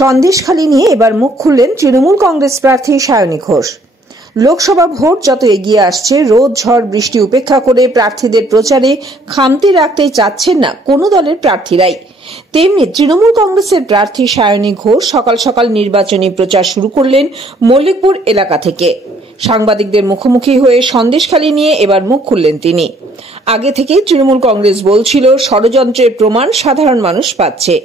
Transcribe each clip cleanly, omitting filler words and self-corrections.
সন্দেশখালী নিয়ে এবার মুখ খুললেন তৃণমূল কংগ্রেস প্রার্থী সায়নী ঘোষ। লোকসভা ভোট যত এগিয়ে আসছে, রোদ ঝড় বৃষ্টি উপেক্ষা করে প্রার্থীদের প্রচারে খামতি রাখতে চাচ্ছেন না কোনো দলের প্রার্থীরাই। তেমনি তৃণমূল কংগ্রেসের প্রার্থী সায়নী ঘোষ সকাল সকাল নির্বাচনী প্রচার শুরু করলেন মল্লিকপুর এলাকা থেকে। সাংবাদিকদের মুখোমুখি হয়ে সন্দেশখালী নিয়ে এবার মুখ খুললেন তিনি। আগে থেকেই তৃণমূল কংগ্রেস বলছিল ষড়যন্ত্রের প্রমাণ সাধারণ মানুষ পাচ্ছে।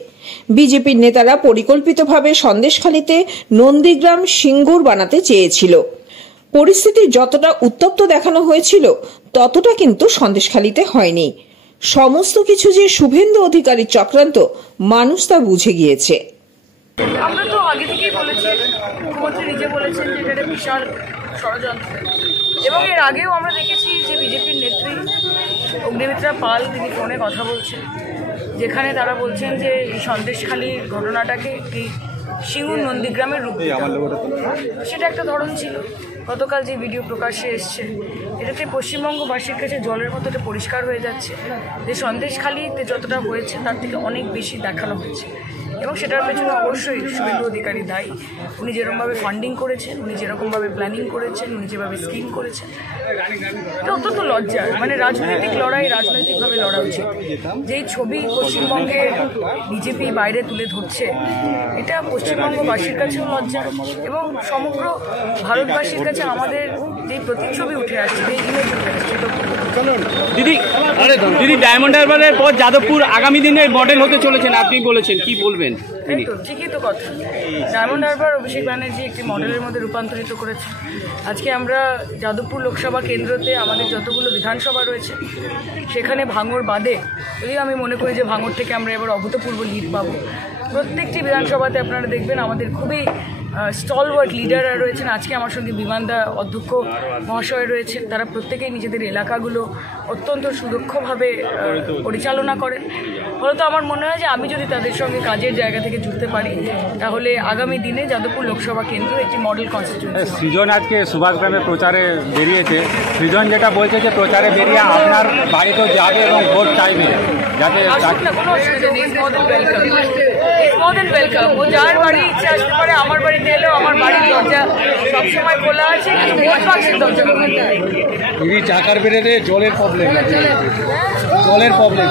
বিজেপির নেতারা পরিকল্পিতভাবে সন্দেশখালীতে নন্দীগ্রাম সিঙ্গুর বানাতে চেয়েছিল। পরিস্থিতি যতটা উত্তপ্ত দেখানো হয়েছিল ততটা কিন্তু সন্দেশখালীতে হয়নি। সমস্ত কিছু যে শুভেন্দু অধিকারীর চক্রান্ত, মানুষ তা বুঝে গিয়েছে। আমরা তো আগে থেকেই বলেছি, মুখ্যমন্ত্রী নিজে বলেছেন যে এটা বিশাল ষড়যন্ত্র, এবং এর আগেও আমরা দেখেছি যে বিজেপির নেত্রী অগ্নিমিত্রা পাল তিনি ফোনে কথা বলছেন, যেখানে তারা বলছেন যে এই সন্দেশখালীর ঘটনাটাকে একটি সিঙ্গুর নন্দীগ্রামের রূপ, সেটা একটা ধরন ছিল। গতকাল যে ভিডিও প্রকাশ্যে এসছে, এটাতে পশ্চিমবঙ্গবাসীর কাছে জলের মতো এটা পরিষ্কার হয়ে যাচ্ছে যে সন্দেশখালীতে যতটা হয়েছে তার থেকে অনেক বেশি দেখানো হয়েছে, এবং সেটার পেছনে অবশ্যই শুভেন্দু অধিকারী দায়ী। উনি যেরকমভাবে ফান্ডিং করেছেন, উনি যেরকমভাবে প্ল্যানিং করেছেন, উনি যেভাবে স্কিম করেছেন, এটা অত্যন্ত লজ্জার। মানে রাজনৈতিক লড়াই রাজনৈতিকভাবে লড়া উচিত। যেই ছবি পশ্চিমবঙ্গে বিজেপি বাইরে তুলে ধরছে, এটা পশ্চিমবঙ্গবাসীর কাছেও লজ্জা, এবং সমগ্র ভারতবাসীর কাছে আমাদের যে প্রতিচ্ছবি উঠে আসছে, যে ইমেজ উঠে আসছে। দিদি, ডায়মন্ড হারবারের পর যাদবপুর আগামী দিনে মডেল হতে চলেছেন, আপনি বলেছেন, কি বলবেন? ঠিকই তো কথা। ডায়মন্ড হারবার অভিষেক ব্যানার্জি একটি মডেলের মধ্যে রূপান্তরিত করেছে। আজকে আমরা যাদবপুর লোকসভা কেন্দ্রতে আমাদের যতগুলো বিধানসভা রয়েছে, সেখানে ভাঙড় বাদে, যদিও আমি মনে করি যে ভাঙড় থেকে আমরা এবার অভূতপূর্ব লিড পাবো। প্রত্যেকটি বিধানসভাতে আপনারা দেখবেন আমাদের খুবই স্টলওয়ার্ড লিডাররা রয়েছেন। আজকে আমার সঙ্গে বিমানদা অধ্যক্ষ মহাশয় রয়েছেন। তারা প্রত্যেকেই নিজেদের এলাকাগুলো অত্যন্ত সুদক্ষভাবে পরিচালনা করেন। ফলত আমার মনে হয় যে আমি যদি তাদের সঙ্গে কাজের জায়গা থেকে জুড়তে পারি, তাহলে আগামী দিনে যাদবপুর লোকসভা কেন্দ্র একটি মডেল কনস্টিটিউয়েন্সি। সৃজন আজকে সুভাষগ্রামে প্রচারে বেরিয়েছে। সৃজন যেটা বলছে যে প্রচারে বেরিয়ে আপনার বাড়িতেও যাবে এবং ভোট চাইবে, যাতে কোনো অসুবিধা নেই। মোর দেন ওয়েলকাম। ও যার বাড়ি ইচ্ছে আসতে পারে, আমার বাড়িতে এলেও আমার বাড়ির দরজা সবসময় খোলা আছে, কিন্তু ভোট বাক্সের দরজা খোলা নেই। চাকার বেড়ে জলের প্রবলেম, প্রবলেম